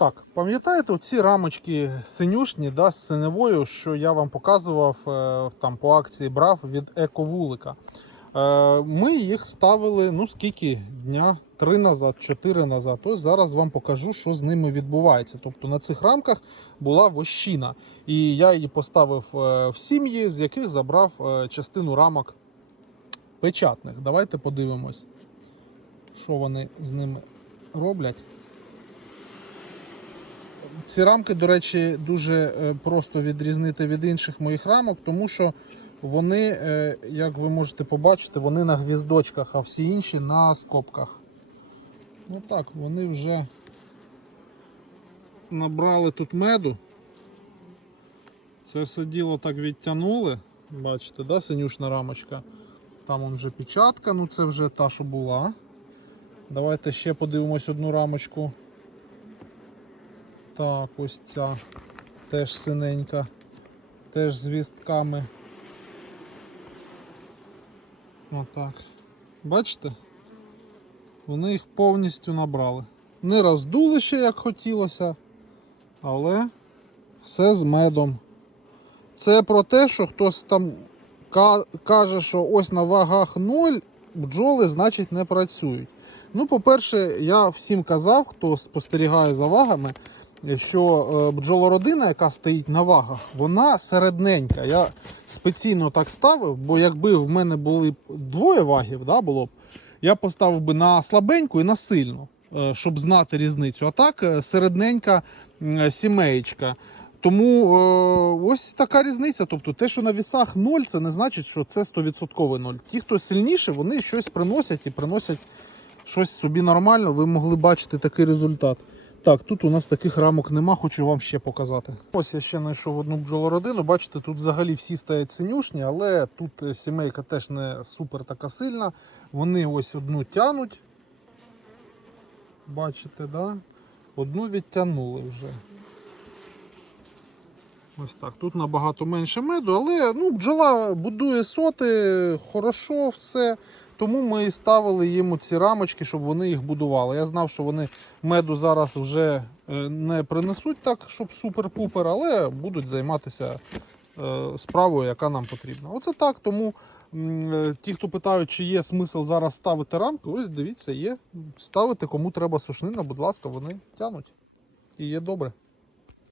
Так, пам'ятаєте ці рамочки синюшні да, з синевою, що я вам показував е, там по акції брав від ековулика. Е, ми їх ставили ну скільки дня? Три назад, чотири назад. Ось зараз вам покажу, що з ними відбувається. Тобто на цих рамках була вощина, і я її поставив е, в сім'ї, з яких забрав частину рамок печатних. Давайте подивимось, що вони з ними роблять. Ці рамки, до речі, дуже е, просто відрізнити від інших моїх рамок, тому що вони, е, як ви можете побачити, вони на гвіздочках, а всі інші на скобках. Ну так, вони вже набрали тут меду. Це все діло так відтягнули. Бачите, да, синюшна рамочка. Там вже печатка, ну це вже та, що була. Давайте ще подивимось одну рамочку. Так, ось ця теж синенька, теж з вістками. Отак. Бачите? Вони їх повністю набрали. Не роздули ще, як хотілося, але все з медом. Це про те, що хтось там каже, що ось на вагах 0 бджоли, значить, не працюють. Ну, по-перше, я всім казав, хто спостерігає за вагами, що е, бджолородина, яка стоїть на вагах, вона середненька. Я спеційно так ставив, бо якби в мене були двоє вагів, да, було б, я поставив би на слабеньку і на сильну, е, щоб знати різницю. А так е, середненька сімеєчка. Тому ось така різниця. Тобто те, що на вісах 0, це не значить, що це 100% 0. Ті, хто сильніше, вони щось приносять і приносять щось собі нормально. Ви могли бачити такий результат. Так, тут у нас таких рамок нема, хочу вам ще показати. Ось я ще знайшов одну бджолородину. Бачите, тут взагалі всі стоять синюшні, але тут е, сімейка теж не супер така сильна. Вони ось одну тянуть. Бачите, да? Одну відтягнули вже. Ось так. Тут набагато менше меду, але ну, бджола будує соти, хорошо все. Тому ми і ставили їм ці рамочки, щоб вони їх будували. Я знав, що вони меду зараз вже е, не принесуть так, щоб супер-пупер, але будуть займатися е, справою, яка нам потрібна. Оце так. Тому е, ті, хто питають, чи є смисл зараз ставити рамки, ось дивіться, є. Ставити кому треба сушнина, будь ласка, вони тянуть. І є добре.